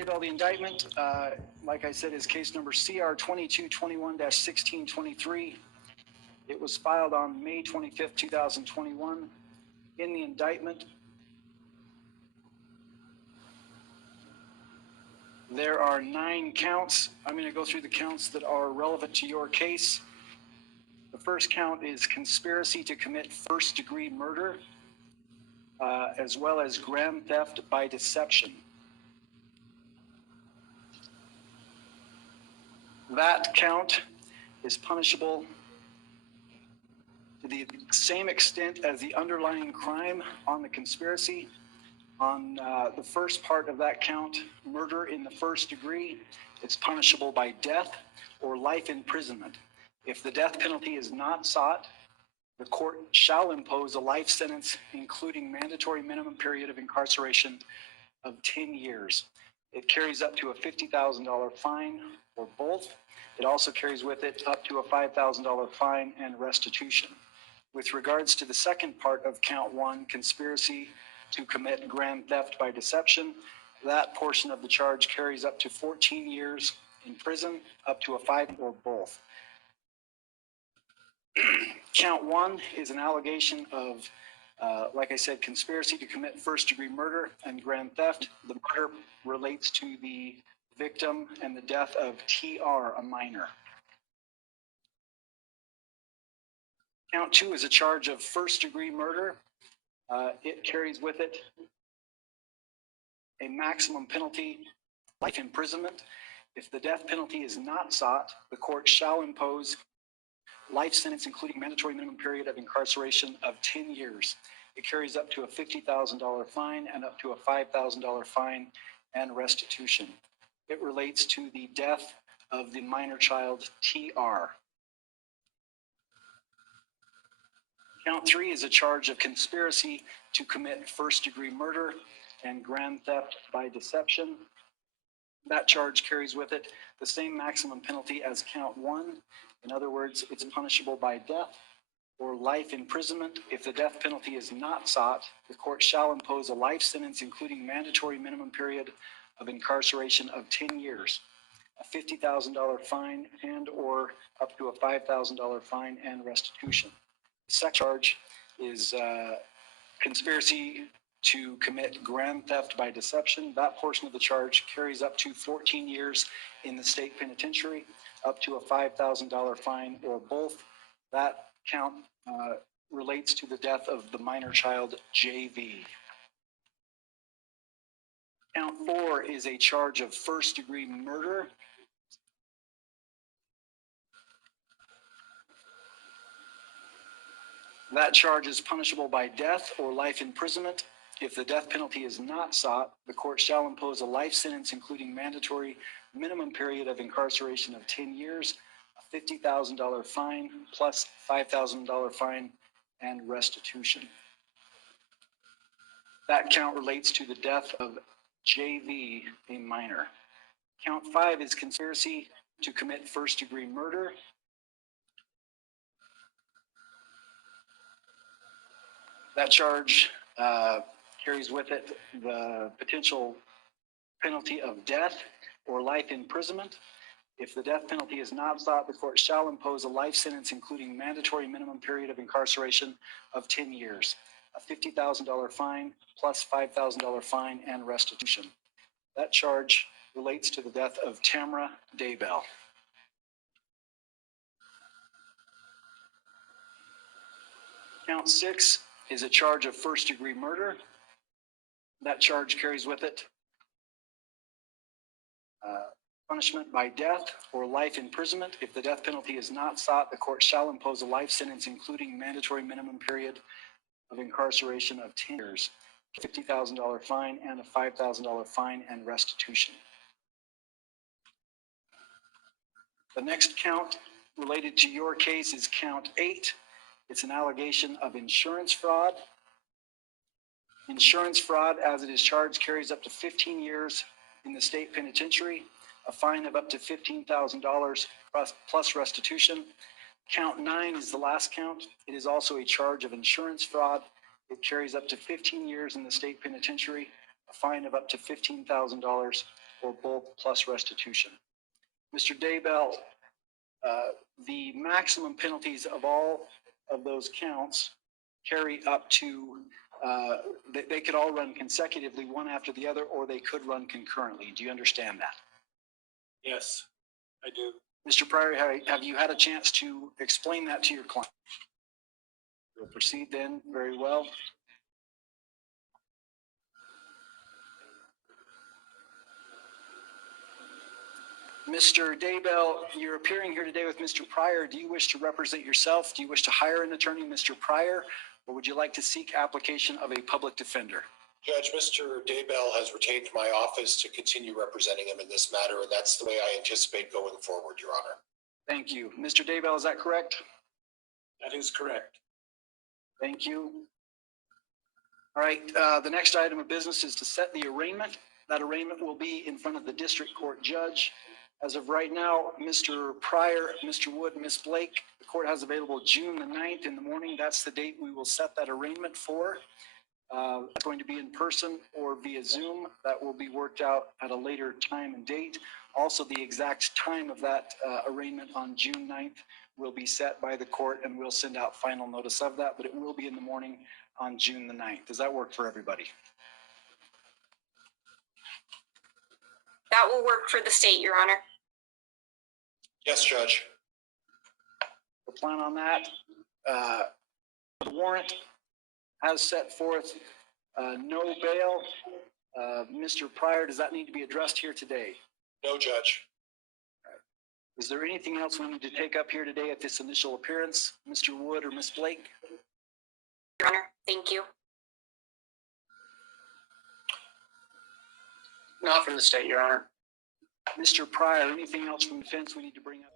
Daybell, the indictment, like I said, is case number CR 2221-1623. It was filed on May 25th, 2021. In the indictment, there are 9 counts. I'm going to go through the counts that are relevant to your case. The first count is conspiracy to commit first-degree murder, as well as grand theft by deception. That count is punishable to the same extent as the underlying crime on the conspiracy. On the first part of that count, murder in the first degree, it's punishable by death or life imprisonment. If the death penalty is not sought, the court shall impose a life sentence, including mandatory minimum period of incarceration of 10 years. It carries up to a $50,000 fine or both. It also carries with it up to a $5,000 fine and restitution. With regards to the second part of count 1, conspiracy to commit grand theft by deception, that portion of the charge carries up to 14 years in prison, up to a 5 or both. Count 1 is an allegation of, like I said, conspiracy to commit first-degree murder and grand theft. The murder relates to the victim and the death of TR, a minor. Count 2 is a charge of first-degree murder. It carries with it a maximum penalty, life imprisonment. If the death penalty is not sought, the court shall impose life sentence, including mandatory minimum period of incarceration of 10 years. It carries up to a $50,000 fine and up to a $5,000 fine and restitution. It relates to the death of the minor child, TR. Count 3 is a charge of conspiracy to commit first-degree murder and grand theft by deception. That charge carries with it the same maximum penalty as count 1. In other words, it's punishable by death or life imprisonment. If the death penalty is not sought, the court shall impose a life sentence, including mandatory minimum period of incarceration of 10 years, a $50,000 fine and or up to a $5,000 fine and restitution. The second charge is conspiracy to commit grand theft by deception. That portion of the charge carries up to 14 years in the state penitentiary, up to a $5,000 fine or both. That count relates to the death of the minor child, JV. Count 4 is a charge of first-degree murder. That charge is punishable by death or life imprisonment. If the death penalty is not sought, the court shall impose a life sentence, including mandatory minimum period of incarceration of 10 years, a $50,000 fine plus $5,000 fine and restitution. That count relates to the death of JV, a minor. Count 5 is conspiracy to commit first-degree murder. That charge carries with it the potential penalty of death or life imprisonment. If the death penalty is not sought, the court shall impose a life sentence, including mandatory minimum period of incarceration of 10 years, a $50,000 fine plus $5,000 fine and restitution. That charge relates to the death of Tamara Daybell. Count 6 is a charge of first-degree murder. That charge carries with it punishment by death or life imprisonment. If the death penalty is not sought, the court shall impose a life sentence, including mandatory minimum period of incarceration of 10 years, $50,000 fine and a $5,000 fine and restitution. The next count related to your case is count 8. It's an allegation of insurance fraud. Insurance fraud, as it is charged, carries up to 15 years in the state penitentiary, a fine of up to $15,000 plus restitution. Count 9 is the last count. It is also a charge of insurance fraud. It carries up to 15 years in the state penitentiary, a fine of up to $15,000 or both plus restitution. Mr. Daybell, the maximum penalties of all of those counts carry up to, they could all run consecutively, one after the other, or they could run concurrently. Do you understand that? Yes, I do. Mr. Pryor, have you had a chance to explain that to your client? We'll proceed then. Very well. Mr. Daybell, you're appearing here today with Mr. Pryor. Do you wish to represent yourself? Do you wish to hire an attorney, Mr. Pryor, or would you like to seek application of a public defender? Judge, Mr. Daybell has retained my office to continue representing him in this matter, and that's the way I anticipate going forward, Your Honor. Thank you. Mr. Daybell, is that correct? That is correct. Thank you. All right, the next item of business is to set the arraignment. That arraignment will be in front of the district court judge. As of right now, Mr. Pryor, Mr. Wood, Ms. Blake, the court has available June the 9th in the morning. That's the date we will set that arraignment for. It's going to be in person or via Zoom. That will be worked out at a later time and date. Also, the exact time of that arraignment on June 9th will be set by the court, and we'll send out final notice of that, but it will be in the morning on June the 9th. Does that work for everybody? That will work for the state, Your Honor. Yes, Judge. The plan on that, the warrant has set forth no bail. Mr. Pryor, does that need to be addressed here today? No, Judge. Is there anything else we need to take up here today at this initial appearance, Mr. Wood or Ms. Blake? Your Honor, thank you. Not for the state, Your Honor. Mr. Pryor, anything else from the defense we need to bring up?